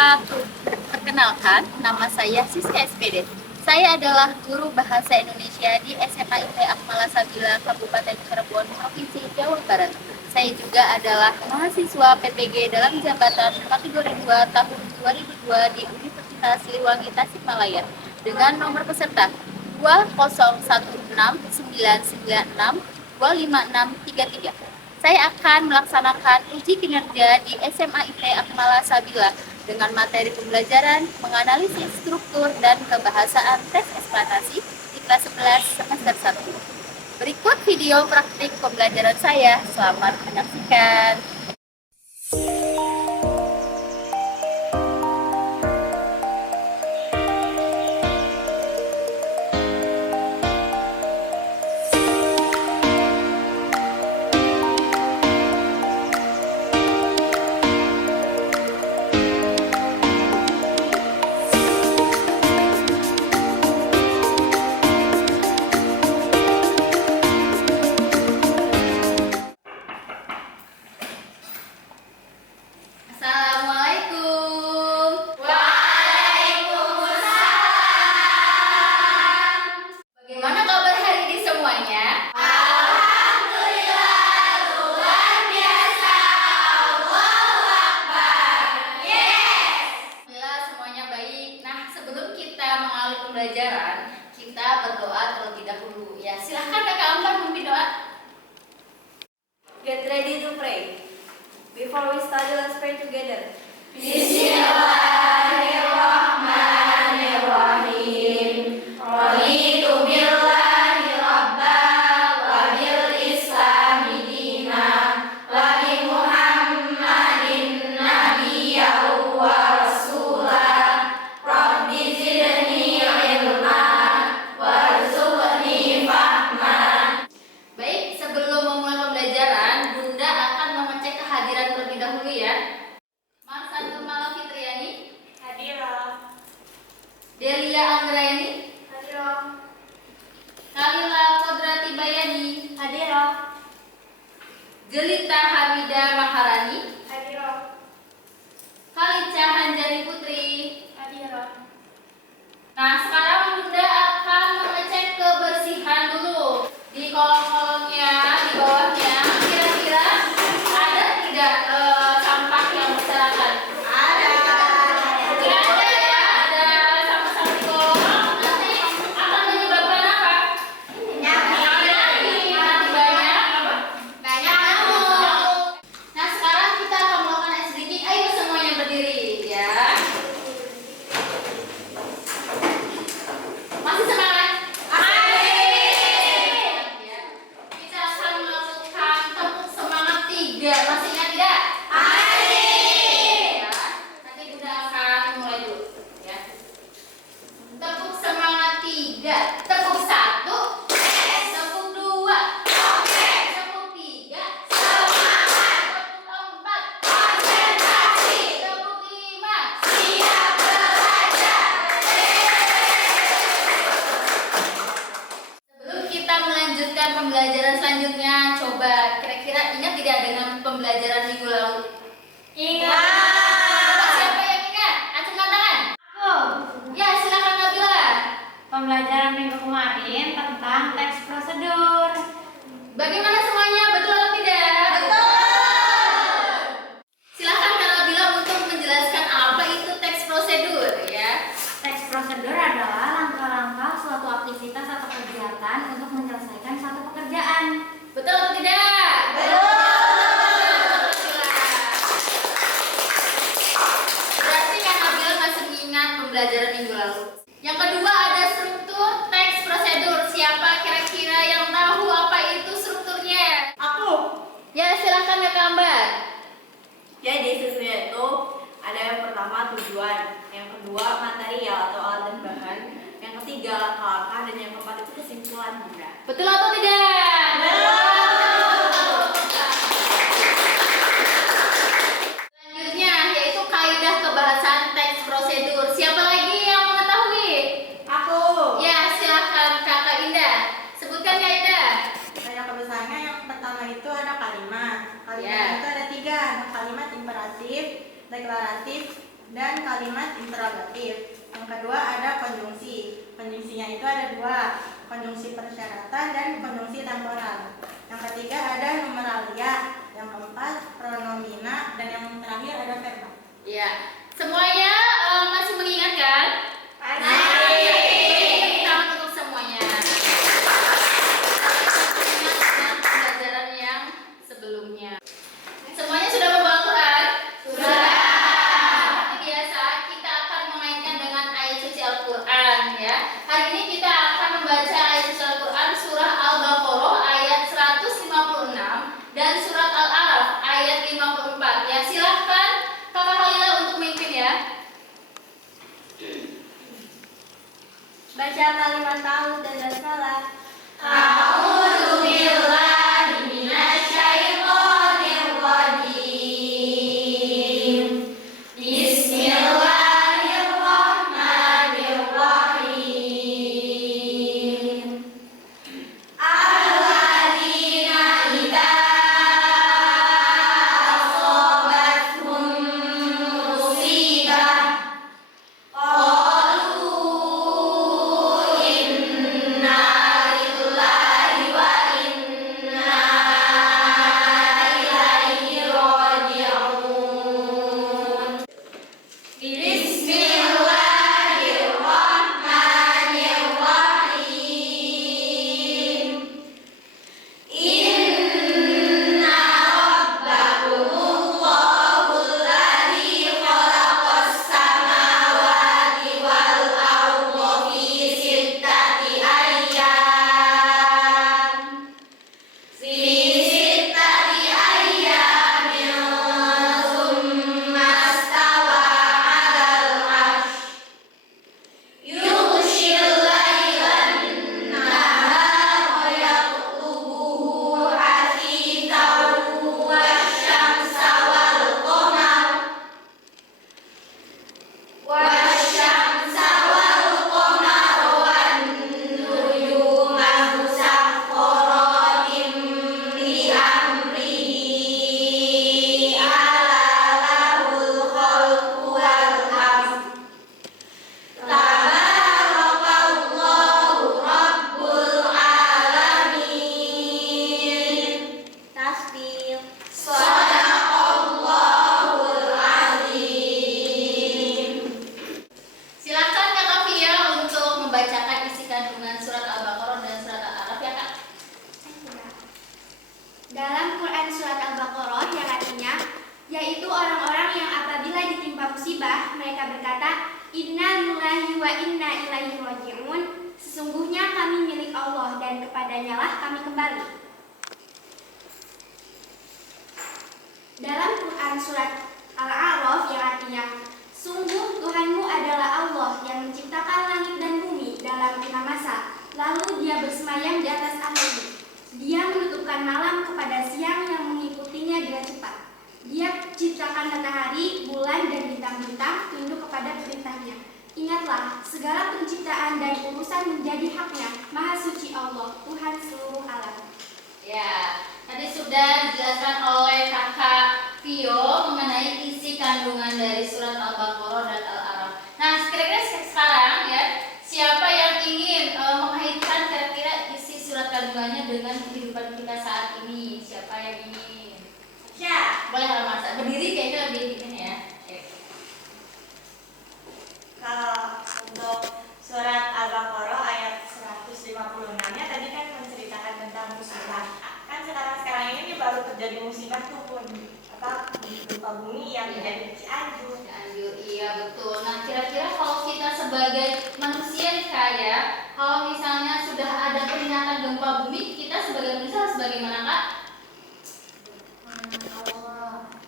wabarakatuh. Perkenalkan, nama saya Siska SPD. Saya adalah guru Bahasa Indonesia di SMA IT Akmala Sabila, Kabupaten Cirebon, Provinsi Jawa Barat. Saya juga adalah mahasiswa PPG dalam jabatan kategori 2 tahun 2002 di Universitas Siliwangi Tasikmalaya dengan nomor peserta 2016996 25633. Saya akan melaksanakan uji kinerja di SMA IT Akmala Sabila dengan materi pembelajaran menganalisis struktur dan kebahasaan tes eksploitasi di kelas 11 semester 1. Berikut video praktik pembelajaran saya. Selamat menyaksikan. Assalamualaikum. Waalaikumsalam. Bagaimana kabar hari ini semuanya? Alhamdulillah, luar biasa. Allahu Akbar. Yes. Alhamdulillah semuanya baik. Nah, sebelum kita mengawali pembelajaran, kita berdoa terlebih dahulu. Ya, silahkan Kakak Ambar memimpin doa. Get ready to pray. Before we study, let's pray together. Bismillahirrahmanirrahim. Raditu billahi rabba wa bil islami dina wa bi Muhammadin nabiyyan wa rasula. Rabbi zidni ilma warzuqni fahma. Baik, sebelum memulai pembelajaran, Bunda akan mengecek kehadiran terlebih dahulu ya. Marsantur Mala Fitriani, Hadirah. Delia Anggraini, Hadirah. Kalila Kodrati Bayani, Hadirah. Jelita Hamida Maharani, Hadirah. Kalica Hanjani Putri. Hadirah. Nah, sekarang Bunda akan mengecek kebersihan dulu di kolom-kolomnya, di bawahnya. Kira-kira ada tidak sampah yang berserakan? Ada. Ada ya, ada sampah-sampah di kolom. Nanti akan menyebabkan apa? Nanti banyak nyamuk. Nah, sekarang kita akan melakukan ice breaking. Ayo semuanya berdiri ya. Masih semangat? Ya. Kita akan melakukan tepuk semangat 3. Masih ingat tidak? Ya. Nanti Bunda akan mulai dulu ya. Tepuk semangat 3. Tepuk 1. Tepuk 2. Tepuk 3. Semangat. Tepuk 4. Konsentrasi. Tepuk 5. Siap belajar. Sebelum kita melanjutkan pembelajaran selanjutnya, coba kira-kira ingat tidak dengan pembelajaran minggu lalu? Coba siapa yang ingat? Acungkan tangan. Aku. Ya, silakan Nabila. Pembelajaran minggu kemarin tentang teks prosedur. Bagaimana semuanya? Betul atau tidak? Betul. Silakan Kak Nabila untuk menjelaskan apa itu teks prosedur ya. Teks prosedur adalah langkah-langkah suatu aktivitas atau kegiatan untuk menyelesaikan satu pekerjaan. Betul atau tidak? Betul. Berarti Kak Nabila masih mengingat pembelajaran minggu lalu. Yang kedua ada struktur teks prosedur. Siapa kira-kira yang tahu apa itu strukturnya? Aku. Ya, silakan Kak Ambar. Jadi strukturnya itu ada yang pertama tujuan, yang kedua material atau alat dan bahan, yang ketiga langkah-langkah, dan yang keempat itu kesimpulan, Bunda. Betul atau tidak? Betul. Selanjutnya yaitu kaidah kebahasaan teks prosedur. Siapa lagi yang mengetahui? Aku. Ya, silakan Kakak Indah. Sebutkan Kak Indah. Kaidah kebahasanya yang pertama itu ada kalimat. Kalimat Ya. itu ada 3, kalimat imperatif, deklaratif, dan kalimat interrogatif. Yang kedua ada konjungsi. Konjungsinya itu ada dua, konjungsi persyaratan dan konjungsi temporal. Yang ketiga ada numeralia. Yang keempat pronomina dan yang terakhir ada verba. Ya, semuanya masih mengingatkan? Tangan untuk semuanya. Ingat pelajaran yang sebelumnya. Semuanya sudah membawa Quran? Sudah. Seperti biasa, kita akan mengaitkan dengan ayat suci Al-Quran ya. Hari ini kita akan membaca ayat suci Al-Quran surah Al-Baqarah ayat 156 dan surat Al-A'raf ayat 54 ya. Silahkan Kakak Halila untuk memimpin ya. Baca kalimat ta'awudz dan basmalah. A'udzu billahi minasyaitonir rajim. Bismillahirrahmanirrahim. Alladzina idza asabathum musibah qalu inna lillahi wa inna ilaihi raji'un. Bismillahirrahmanirrahim. Inna rabbakumullahul ladzi khalaqas samawati wal arda fi sittati ayyam. Tsumma stawa 'alal 'arsy yughshil lailan nahara yatlubuhu hasitan wasyamsa wal qamar wan nujuma musakhkharatin bi amrihi ala lahul khalqu wal amr. Tabarakallahu rabbul alamin. Tasbih. Shadaqallahul azim. Silakan Kak Kafia untuk membacakan isi kandungan surat Al-Baqarah dan surat Al-A'raf ya Kak. Dalam Quran surat Al-Baqarah yang artinya yaitu orang-orang yang apabila ditimpa musibah mereka berkata inna lillahi wa inna ilaihi raji'un, sesungguhnya kami milik Allah dan kepadanya lah kami kembali. Dalam Quran surat Al-A'raf yang artinya sungguh Tuhanmu adalah Allah yang menciptakan langit dan bumi dalam 5 masa, lalu dia bersemayam di atas airnya. Dia menutupkan malam kepada siang yang mengikutinya dengan cepat. Dia ciptakan matahari, bulan, dan bintang-bintang tunduk kepada perintahnya. Ingatlah, segala penciptaan dan urusan menjadi haknya, Maha Suci Allah, Tuhan seluruh alam. Ya, tadi sudah dijelaskan oleh Kakak Vio mengenai isi kandungan dari surat Al-Baqarah dan Al-A'raf. Nah, kira-kira sekarang ya, siapa yang ingin mengaitkan kira-kira isi surat kandungannya dengan kehidupan kita saat ini? Siapa yang ingin? Ya. Boleh kalau masa berdiri kayaknya lebih ini ya. Oke. Kalau untuk surat Al-Baqarah ayat 156-nya tadi kan menceritakan tentang musibah. Kan sekarang ini baru terjadi musibah tuh gempa bumi yang terjadi di Cianjur. Cianjur, iya betul. Nah, kira-kira kalau kita sebagai manusia nih kaya, kalau misalnya sudah ada peringatan gempa bumi, kita sebagai manusia harus bagaimana Kak?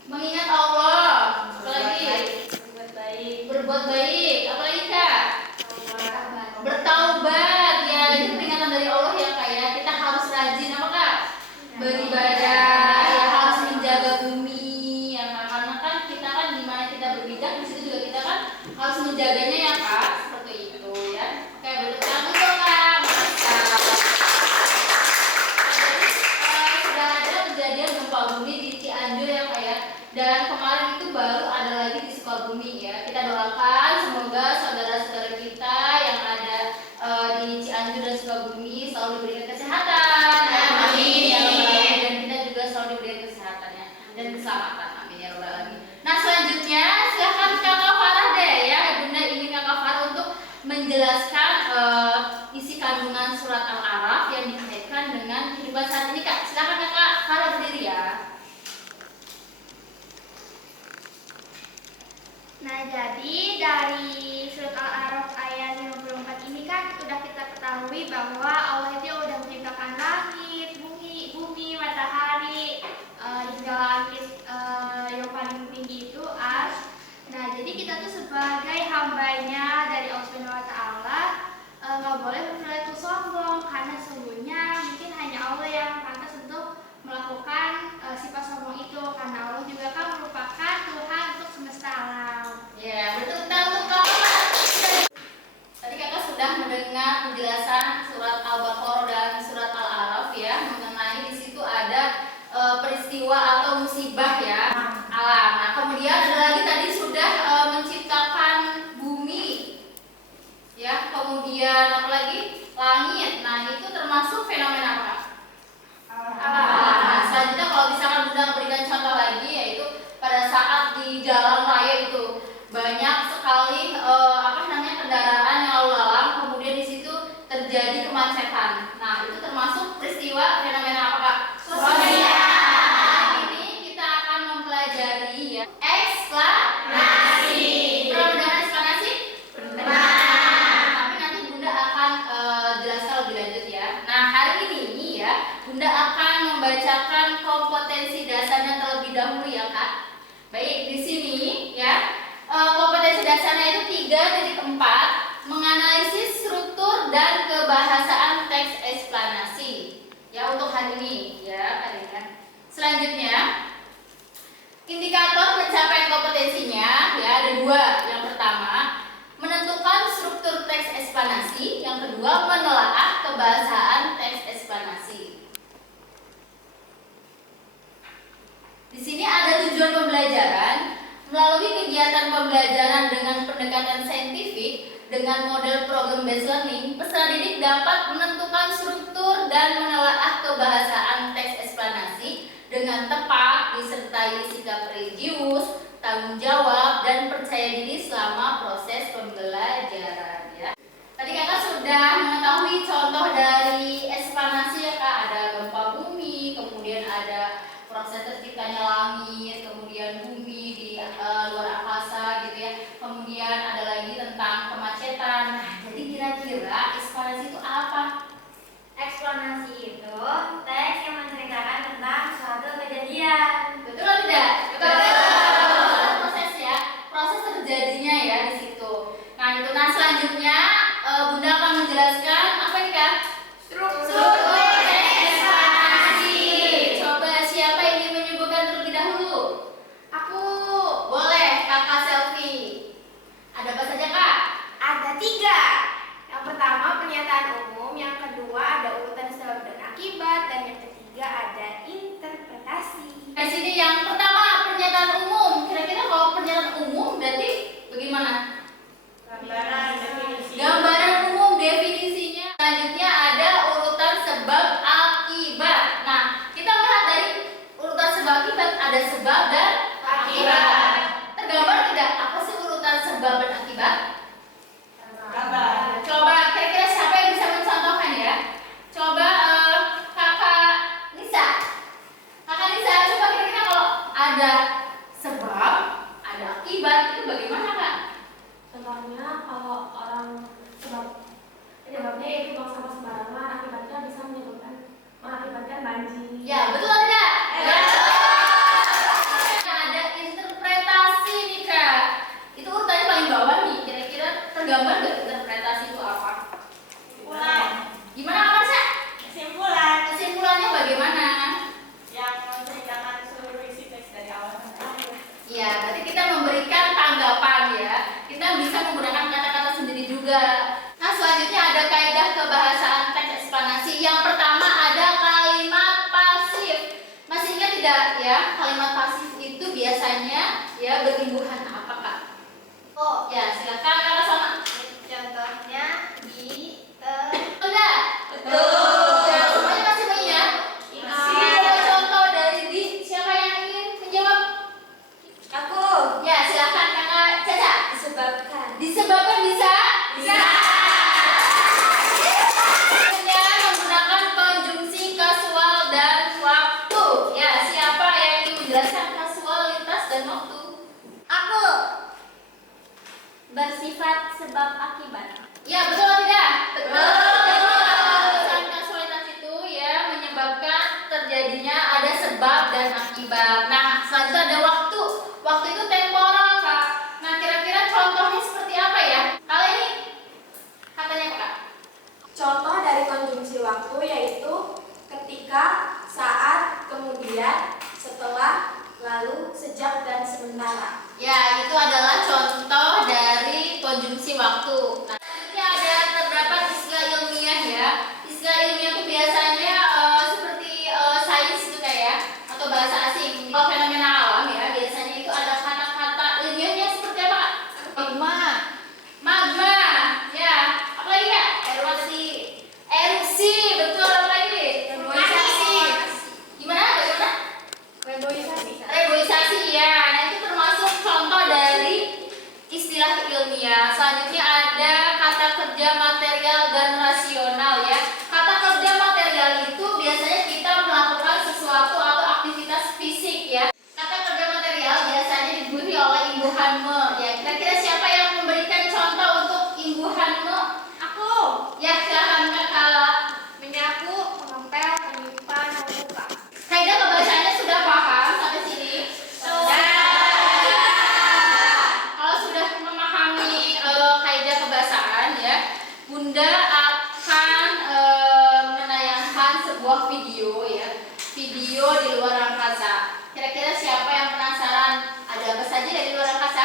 Mengingat Allah. Apalagi? Berbuat baik. Apalagi Kak? Bertaubat. Ya, itu peringatan dari Allah ya Kak ya. Kita harus rajin apa Kak? Beribadah. Ya, harus menjaga bumi. Ya, Kak. Karena kan kita kan dimana kita berpijak, di situ juga kita kan harus menjaganya ya Kak. Seperti itu ya. Oke, betul Kak. Mantap. Jadi, sudah ada kejadian gempa bumi di Cianjur ya Kak ya. Dan kemarin itu baru ada lagi di Sukabumi ya. Kita doakan semoga saudara-saudara kita yang ada di Cianjur dan Sukabumi selalu diberikan kesehatan. Ya. Amin. Ya Rabbal Alamin. Dan kita juga selalu diberikan kesehatan ya dan keselamatan. Amin ya Rabbal Alamin. Nah selanjutnya silahkan Kakak Farah deh ya. Bunda ingin Kakak Farah untuk menjelaskan isi kandungan surat Al-A'raf yang dikaitkan dengan kehidupan saat ini Kak. Silakan Kakak Farah berdiri ya. Nah, jadi dari surat Al-A'raf ayat 54 ini kan sudah kita ketahui bahwa Allah itu sudah menciptakan langit, bumi, matahari, hingga langit yang paling tinggi itu ars. Nah, jadi kita tuh sebagai hambanya dari Allah Subhanahu wa Ta'ala nggak boleh berperilaku sombong, karena sesungguhnya mungkin hanya Allah yang pantas untuk melakukan sifat sombong itu, karena Allah juga kan merupakan Tuhan untuk semesta alam. Ya, betul untuk Kakak. Tadi Kakak sudah mendengar penjelasan surat Al-Baqarah dan surat Al-A'raf ya, mengenai di situ ada peristiwa atau musibah ya alam. Nah, kemudian ada lagi tadi sudah menciptakan bumi ya, kemudian apa lagi? Langit. Nah, itu termasuk fenomena apa? Alam. Nah, selanjutnya kalau misalkan Bunda memberikan contoh lagi, yaitu pada saat di jalan raya itu banyak sekali kendaraan yang lalu lalang, kemudian di situ terjadi kemacetan. Nah, itu termasuk peristiwa fenomena apa Kak? Sosial. Ini kita akan mempelajari ya eksplanasi. Pernah mendengar eksplanasi? Pernah. Tapi nanti Bunda akan jelaskan lebih lanjut ya. Nah, hari ini ya Bunda akan membacakan kompetensi dasarnya terlebih dahulu ya Kak. Baik, di sini ya. Kompetensi dasarnya itu 3.4, menganalisis struktur dan kebahasaan teks eksplanasi. Ya, untuk hari ini ya kalian. Selanjutnya, indikator pencapaian kompetensinya ya ada 2. Yang pertama, menentukan struktur teks eksplanasi. Yang kedua, menelaah kebahasaan teks eksplanasi. Di sini ada tujuan pembelajaran. Melalui kegiatan pembelajaran dengan pendekatan saintifik dengan model program based learning, peserta didik dapat menentukan struktur dan menelaah kebahasaan teks eksplanasi dengan tepat, disertai sikap religius, tanggung jawab, dan percaya diri selama proses pembelajaran. Ya. Tadi Kakak sudah mengetahui contoh dari eksplanasi ya Kak, ada gempa bumi, kemudian ada proses terciptanya langit, kemudian bumi di luar angkasa gitu ya. Kemudian ada lagi tentang kemacetan. Nah, jadi kira-kira eksplanasi itu apa? Eksplanasi itu teks yang menceritakan tentang suatu kejadian. Betul atau tidak? Betul. Proses ya, proses terjadinya ya di situ. Nah, itu. Nah, selanjutnya Bunda akan menjelaskan apa nih Kak? Struktur eksplanasi. Coba siapa yang ingin menyebutkan terlebih dahulu? Aku Boleh, Kakak Selfie. Ada apa saja Kak? ada 3. Yang pertama pernyataan umum, yang kedua ada urutan sebab dan akibat, dan yang ketiga ada interpretasi. Di sini yang pertama pernyataan umum. Kira-kira kalau pernyataan umum berarti bagaimana? Gambaran umum definisinya. Selanjutnya ada urutan sebab akibat. Nah, kita melihat dari urutan sebab akibat ada sebab dan akibat. Tergambar tidak apa sih urutan sebab dan akibat? Coba kira-kira siapa yang bisa mencontohkan ya? Coba Kakak Nisa. Kakak Nisa, coba kira-kira kalau ada sebab, ada akibat itu bagaimana Kak? Contohnya kalau orang penyebabnya itu buang sampah sembarangan, akibatnya bisa mengakibatkan banjir. Ya, betul atau tidak? Betul. Ada interpretasi nih Kak. Itu urutannya paling bawah nih. Kira-kira tergambar nggak interpretasi itu apa? Gimana Kak Marsha? Kesimpulannya bagaimana? Yang menceritakan seluruh isi teks dari awal sampai akhir. Ya, berarti kita memberikan tanggapan ya. Kita bisa menggunakan kata-kata sendiri juga. Nah, selanjutnya ada kaidah kebahasaan teks eksplanasi. Yang pertama ada kalimat pasif. Masih ingat tidak ya? Kalimat pasif itu biasanya Aku. Ya, silakan kakak sama. Contohnya di Udah. Betul. Ya, semuanya masih mengingat? Ada contoh dari di. Siapa yang ingin menjawab? aku. Ya, silakan kakak Caca. Disebabkan. Disebabkan bisa? Bisa. Dengan menggunakan konjungsi kasual dan waktu. Ya, siapa yang ingin menjelaskan kasualitas dan waktu? Aku. Bersifat sebab akibat. Ya, betul atau tidak? Betul. Jadi kasualitas itu ya menyebabkan terjadinya ada sebab dan akibat. Nah, selanjutnya ada waktu. Waktu itu temporal, Kak. Nah, kira-kira contohnya seperti apa ya? Kalau ini katanya Kak. Contoh dari konjungsi waktu yaitu ketika, saat, kemudian, setelah, lalu, sejak, dan sementara. Ya, itu adalah contoh dari konjungsi waktu. Nah, selanjutnya ada terdapat istilah ilmiah ya. Istilah ilmiah itu biasanya seperti sains gitu kayak atau bahasa asing. Kalau fenomena alam ya, biasanya itu ada kata-kata ilmiahnya seperti apa, Kak? Magma. Ya, apa lagi Kak? Erupsi, betul. Apa lagi? Reboisasi. Gimana? Bagaimana? Reboisasi. Reboisasi ya. Nah, itu termasuk contoh dari istilah ilmiah. Selanjutnya ada kata kerja material dan rasional ya. Kata kerja material itu biasanya kita melakukan sesuatu atau aktivitas fisik ya. Kata kerja material biasanya diberi oleh imbuhanme ya. Kira-kira siapa yang memberikan contoh untuk imbuhanme? Aku. Ya, silakan Kak Kala. Menyapu, mengempel, menyimpan, membuka. Kaidah kebacaannya sudah paham sampai sini? Kalau sudah memahami kaidah kebahasaan ya, Bunda akan menayangkan sebuah video ya, video di luar angkasa. Kira-kira siapa yang penasaran ada apa saja dari luar angkasa?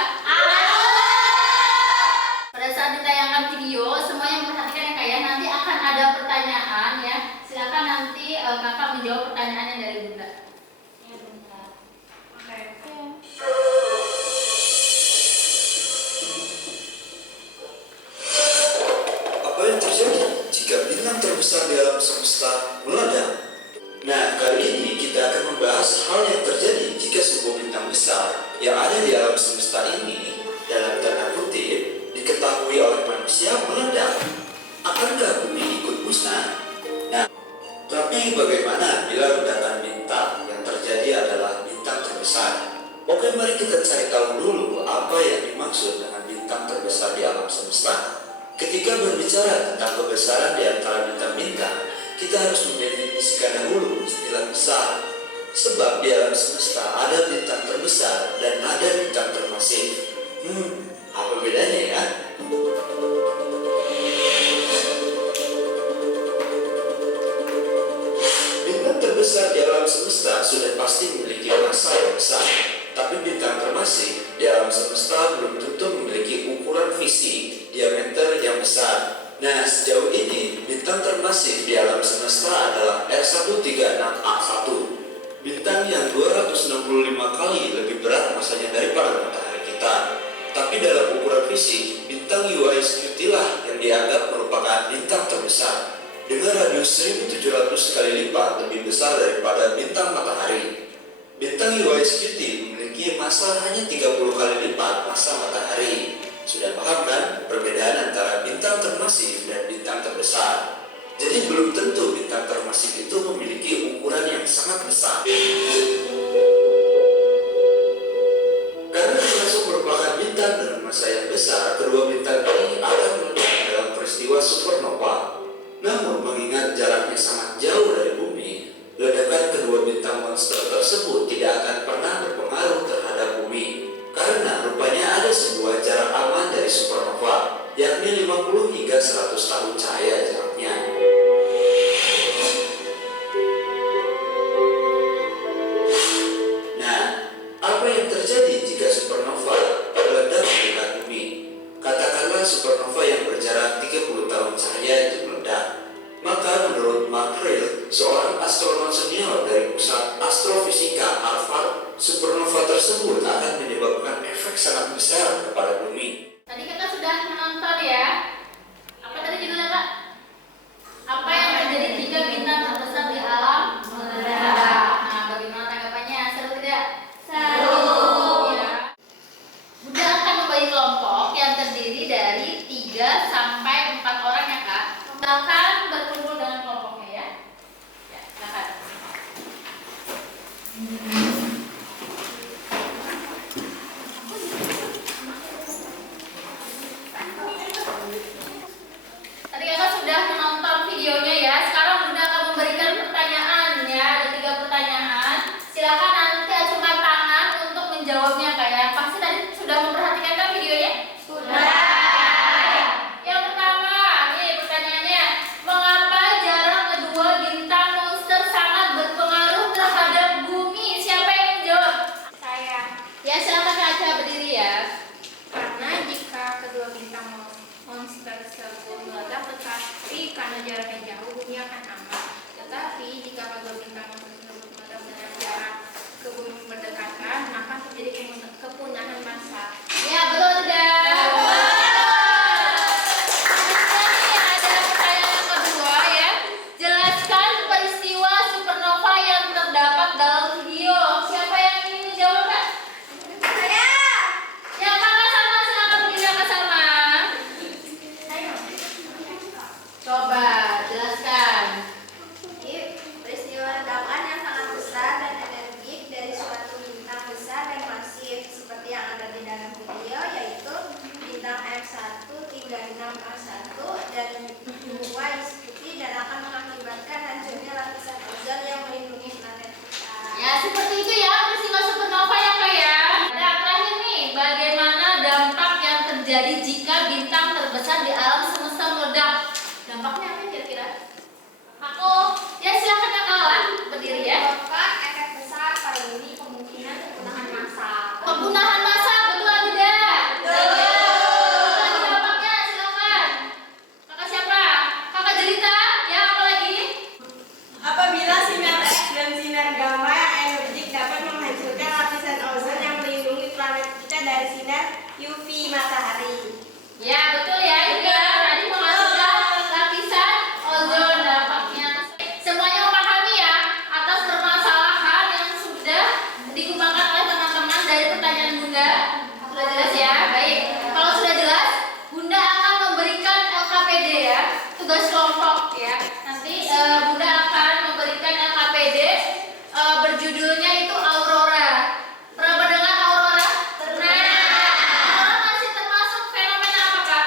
Pada saat ditayangkan video, semuanya memperhatikan ya Kak ya. Nanti akan ada pertanyaan ya. Silakan nanti kakak menjawab pertanyaannya dari Bunda. Ya, bentar. Oke. Apa yang terjadi jika bintang terbesar di alam semesta meledak? Nah, kali ini kita akan membahas hal yang terjadi jika sebuah bintang besar yang ada di alam semesta ini, dalam tanda kutip, diketahui oleh manusia meledak. Akankah bumi ikut musnah? Nah, tapi bagaimana bila ledakan bintang yang terjadi adalah bintang terbesar? Oke, mari kita cari tahu dulu apa yang dimaksud dengan bintang terbesar di alam semesta. Ketika berbicara tentang kebesaran di antara bintang-bintang, kita harus mendefinisikan dahulu istilah besar. Sebab di alam semesta ada bintang terbesar dan ada bintang termasif. Apa bedanya ya? Bintang terbesar di alam semesta sudah pasti memiliki massa yang besar. Tapi bintang termasif di alam semesta belum tentu memiliki ukuran fisik diameter yang besar. Nah, sejauh ini bintang termasif di alam semesta adalah R136A1, bintang yang 265 kali lebih berat massanya daripada matahari kita. Tapi dalam ukuran fisik, bintang UISQT lah yang dianggap merupakan bintang terbesar dengan radius 1700 kali lipat lebih besar daripada bintang matahari. Bintang UISQT memiliki massa hanya 30 kali lipat massa matahari. Sudah paham kan perbedaan antara bintang termasif dan bintang terbesar? Jadi belum tentu bintang termasif itu memiliki ukuran yang sangat besar. Karena termasuk merupakan bintang dengan massa yang besar, kedua bintang ini akan meledak dalam peristiwa supernova. Namun mengingat jaraknya sangat jauh dari bumi, ledakan kedua bintang monster tersebut tidak akan pernah berpengaruh terhadap bumi. Karena rupanya ada sebuah jarak aman dari supernova, yakni 50 hingga 100 tahun cahaya jaraknya. Nah, apa yang terjadi jika supernova meledak di dekat bumi? Katakanlah supernova yang berjarak 30 tahun cahaya itu meledak. Maka menurut Mark Rayl, seorang astronom senior dari Pusat Astrofisika Harvard, supernova tersebut akan menyebabkan efek sangat besar kepada bumi. Tadi kakak sudah menonton videonya ya. Sekarang Bunda akan memberikan pertanyaan ya. Ada 3 pertanyaan. Silakan nanti acungkan tangan untuk menjawabnya kak ya. Pasti tadi sudah memperhatikan kan videonya? Yang pertama, nih pertanyaannya, mengapa jarak kedua bintang monster sangat berpengaruh terhadap bumi? Siapa yang menjawab? Saya. Ya silakan Kak Aca berdiri ya. Karena jika kedua bintang monster tersebut meledak tetapi karena jaraknya jauh, bumi akan aman. Tetapi jika kedua bintang monster tersebut meledak dengan jarak ke bumi berdekatan, akan terjadi kepunahan massa. Ya betul tidak? Kemudian nih ada pertanyaan yang kedua ya. Jelaskan peristiwa supernova yang terdapat dalam video. Siapa yang ingin menjawab Kak? Saya. Ya kakak Salma, silakan berdiri kakak Salma. Coba jelaskan. Peristiwa ledakan yang sangat besar dan energik dari suatu bintang besar dan masif seperti yang ada di dalam video, yaitu bintang F136A1 dan 2 diikuti dan akan mengakibatkan hancurnya lapisan ozon yang melindungi planet kita. Ya seperti itu ya peristiwa supernova ya kak ya. Nah terakhir nih, bagaimana dampak yang terjadi jika bintang terbesar di alam semesta meledak? Dampaknya apa kira-kira? Aku, ya silakan kakak Lala berdiri ya. Menyebabkan efek besar pada bumi, kemungkinan kepunahan massa. Pembunuhan massa betul atau tidak? Betul. Lagi dampaknya silakan. Kakak siapa? Kakak Jelita? Ya apa lagi? Apabila sinar X dan sinar gamma yang energik dapat menghancurkan lapisan ozon yang melindungi planet kita dari sinar UV matahari. Ya betul ya juga tadi menghasilkan lapisan ozon dampaknya. Semuanya memahami ya atas permasalahan yang sudah dikembangkan oleh teman-teman dari pertanyaan Bunda. Sudah jelas ya? Baik. Kalau sudah jelas, Bunda akan memberikan LKPD ya, tugas kelompok ya. Nanti Bunda akan memberikan LKPD berjudulnya itu Aurora. Pernah mendengar Aurora? Pernah. Aurora masih termasuk fenomena apa kak?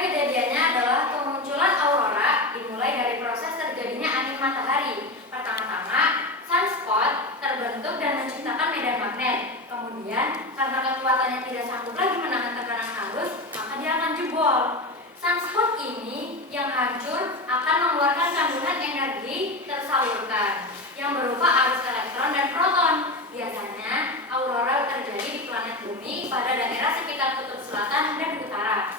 kejadiannya adalah kemunculan aurora dimulai dari proses terjadinya angin matahari. Pertama-tama, sunspot terbentuk dan menciptakan medan magnet. Kemudian, karena kekuatannya tidak sanggup lagi menahan tekanan arus, maka dia akan jebol. Sunspot ini yang hancur akan mengeluarkan kandungan energi tersalurkan yang berupa arus elektron dan proton. Biasanya, aurora terjadi di planet bumi pada daerah sekitar kutub selatan dan utara.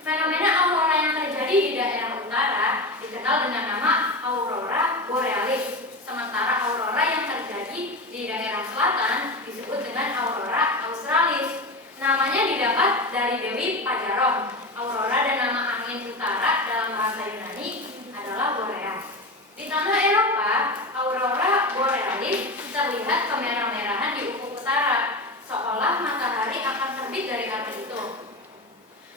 Fenomena aurora yang terjadi di daerah utara dikenal dengan nama aurora borealis. Sementara aurora yang terjadi di daerah selatan disebut dengan aurora australis. Namanya didapat dari Dewi Pajarom. Aurora dan nama angin utara dalam bahasa Yunani adalah boreas. Di tanah Eropa, aurora borealis terlihat kemerah-merahan di ufuk utara, seolah matahari akan terbit dari arah itu.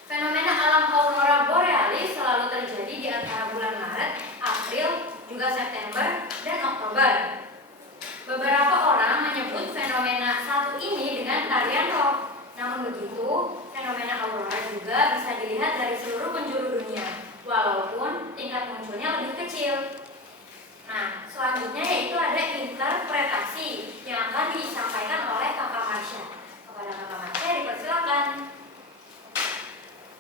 Fenomena alam aurora borealis selalu terjadi di antara bulan Maret, April, juga September dan Oktober. Beberapa orang menyebut fenomena satu ini dengan tarian rock. Namun begitu, fenomena aurora juga bisa dilihat dari seluruh penjuru dunia, walaupun tingkat munculnya lebih kecil. Nah, selanjutnya yaitu ada interpretasi yang akan disampaikan oleh Kakak Marsha. Kepada Kakak Marsha dipersilakan.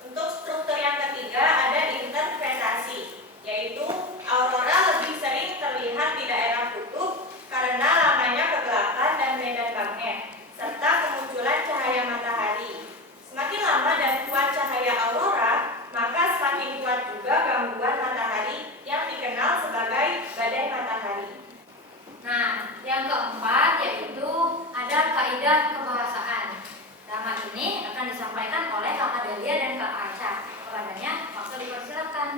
Untuk struktur yang ketiga ada interpretasi, yaitu aurora lebih sering terlihat di daerah kutub karena lamanya pergelapan dan medan magnet, serta kemunculan cahaya matahari. Semakin lama dan kuat cahaya aurora, maka semakin kuat juga gangguan matahari yang dikenal sebagai badai matahari. Nah, yang keempat yaitu ada kaidah kebahasaan. Dalam hal ini akan disampaikan oleh Kakak Delia dan Kak Aisyah. Kepadanya, waktu dipersilakan.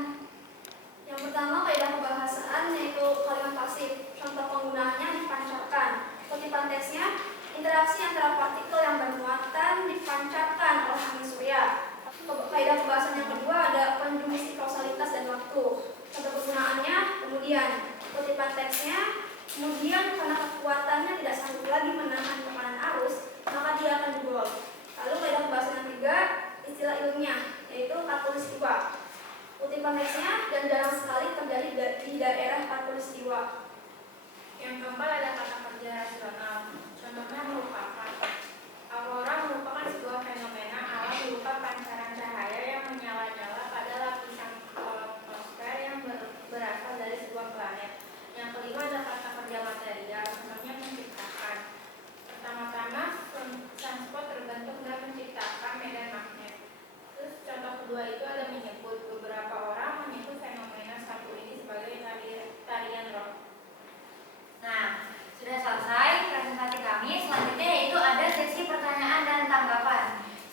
Yang pertama, kaidah kebahasaan yaitu kalimat pasif. Contoh penggunaannya dipancarkan. Kutipan teksnya, interaksi antara partikel yang bermuatan dipancarkan oleh angin surya. Kaidah kebahasaan yang kedua ada konjungsi kausalitas dan waktu. Contoh penggunaannya, kemudian kutipan teksnya, kemudian karena kekuatannya tidak sanggup lagi menahan tekanan arus, maka dia akan jebol. Lalu kaidah kebahasaan yang ketiga, istilah ilmiah, yaitu katulistiwa. Kutipan teksnya dan jarang sekali terjadi di daerah katulistiwa. Yang keempat ada kata kerja rasional. Contohnya merupakan aurora merupakan sebuah fenomena alam berupa pancaran cahaya yang menyala-nyala pada lapisan atmosfer yang berasal dari sebuah planet. Yang kelima ada kata kerja material. Contohnya menciptakan. Pertama-tama, sunspot terbentuk dan menciptakan medan magnet. Terus contoh kedua itu ada menyebut. Beberapa orang menyebut fenomena satu ini sebagai tarian rock. Nah, sudah selesai presentasi kami. Selanjutnya yaitu ada sesi pertanyaan dan tanggapan.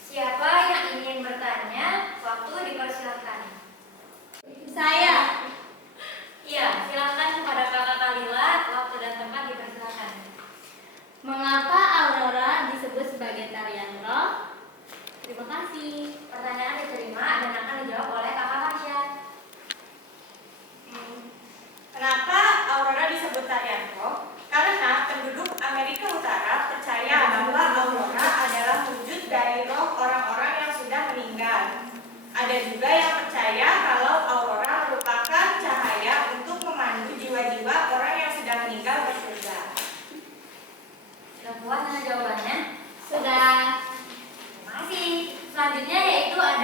Siapa yang ingin bertanya? Waktu dipersilakan. Saya. Iya, silakan kepada Kakak Kalila. Waktu dan tempat dipersilakan. Mengapa aurora disebut sebagai tarian rock? Terima kasih. Pertanyaan diterima dan akan dijawab oleh Kakak Marsha. Kenapa aurora disebut tarian rock? Karena penduduk Amerika Utara percaya bahwa aurora adalah wujud dari roh orang-orang yang sudah meninggal. Ada juga yang percaya kalau aurora merupakan cahaya untuk memandu jiwa-jiwa orang yang sudah meninggal ke surga. Sudah puas dengan jawabannya? Sudah. Terima kasih. Selanjutnya yaitu ada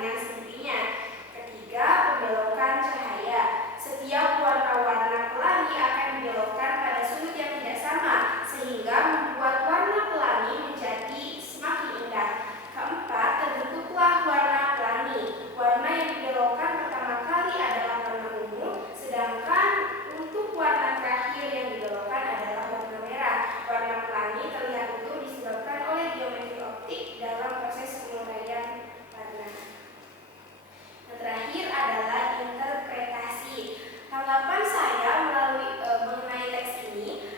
dengan sendirinya. Ketiga, pembelokan cahaya. Setiap warna-warna pelangi akan dibelokkan pada sudut yang tidak sama, sehingga membuat warna pelangi menjadi semakin indah. Keempat, terbentuklah warna pelangi. Warna yang dibelokkan pertama kali adalah warna ungu, sedangkan untuk warna terakhir yang dibelokkan adalah warna merah. Warna pelangi terlihat utuh disebabkan oleh geometri optik dalam proses penguraian warna. Yang terakhir adalah interpretasi. Tanggapan saya mengenai teks ini,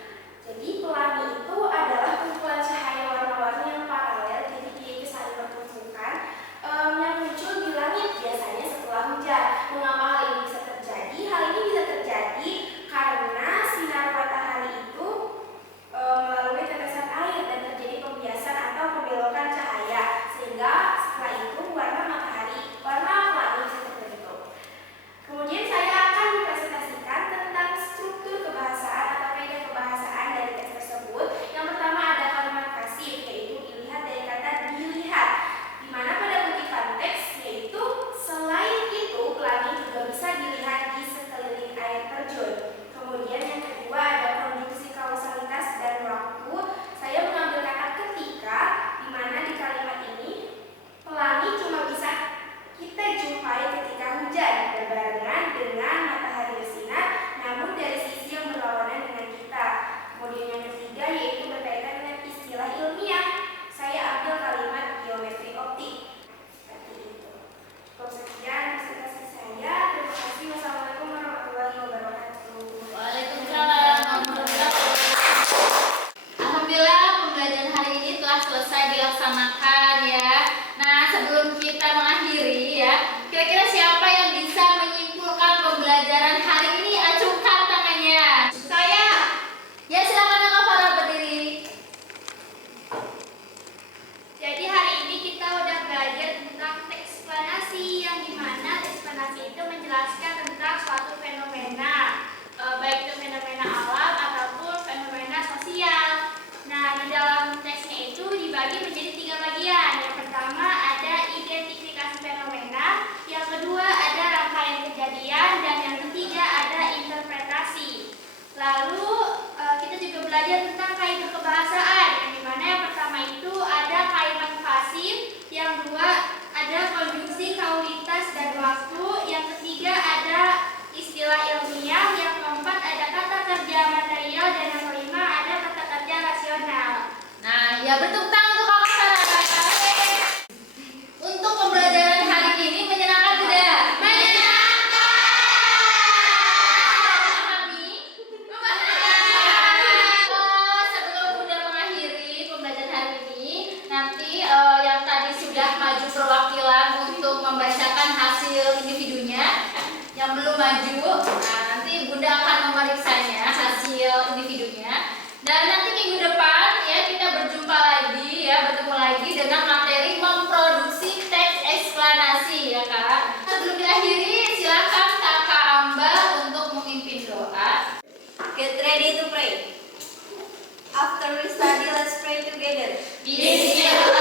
jadi pelangi itu adalah kumpulan cahaya warna-warni yang paralel, jadi dia itu saling bertumpukan, yang muncul di langit biasanya setelah hujan. Mengapa hal ini bisa terjadi? Hal ini bisa terjadi karena sinar matahari itu melalui tetesan air dan terjadi pembiasan atau pembelokan cahaya, sehingga setelah itu warna pelangi bisa terbentuk. Kemudian saya akan mempresentasikan tentang struktur kebahasaan atau kaidah kebahasaan dari teks tersebut. Yang pertama ada kalimat pasif, yaitu dilihat dari kata dilihat, di mana pada kutipan teks yaitu selain itu pelangi juga bisa dilihat di sekeliling air terjun. Kemudian yang kedua ada konjungsi kausalitas dan waktu. Saya mengambil kata ketika, di mana di kalimat ini pelangi cuma bisa kita jumpai ketika hujan berbarengan dengan matahari bersinar, namun dari sisi yang berlawanan dengan kita. Kemudian yang ketiga yaitu berkaitan dengan istilah ilmiah. Saya ambil kalimat geometri optik. Seperti itu. Cukup sekian presentasi saya. Terima kasih. Wassalamualaikum warahmatullahi wabarakatuh. Waalaikumsalam warahmatullahi wabarakatuh. Alhamdulillah pembelajaran hari ini telah selesai dilaksanakan ya. Nah, sebelum kita mengakhiri ya, kira-kira siapa yang bisa menyimpulkan pembelajaran hari ini? Acungkan tangannya. Saya. Ya, silakan Kak Farah berdiri. Jadi hari ini kita udah belajar tentang eksplanasi, yang dimana eksplanasi itu menjelaskan tentang suatu fenomena, baik itu fenomena alam ataupun fenomena sosial. Nah, di dalam teksnya itu dibagi menjadi 3 bagian. Yang pertama ada identifikasi fenomena, yang kedua ada rangkaian kejadian, dan yang ketiga ada interpretasi. Lalu kita juga belajar tentang kaidah kebahasaan, yang dimana yang pertama itu ada kalimat pasif, yang kedua ada konjungsi kaulitas dan waktu, yang ketiga ada istilah ilmiah, yang keempat ada kata kerja material, dan yang kelima ada kata kerja rasional. Nah, ya bertepuk tangan untuk Kak Farah. Untuk pembelajaran hari ini menyenangkan tidak? Menyenangkan. Sebelum Bunda mengakhiri pembelajaran hari ini, nanti yang tadi sudah maju perwakilan untuk membacakan hasil individunya, yang belum maju, nah nanti Bunda akan memeriksanya hasil individunya. Dan nanti minggu depan ya kita berjumpa lagi ya, bertemu lagi dengan materi memproduksi teks eksplanasi ya Kak. Sebelum diakhiri silakan Kakak Amba untuk memimpin doa. Get ready to pray. After we study, let's pray together. Bismillah.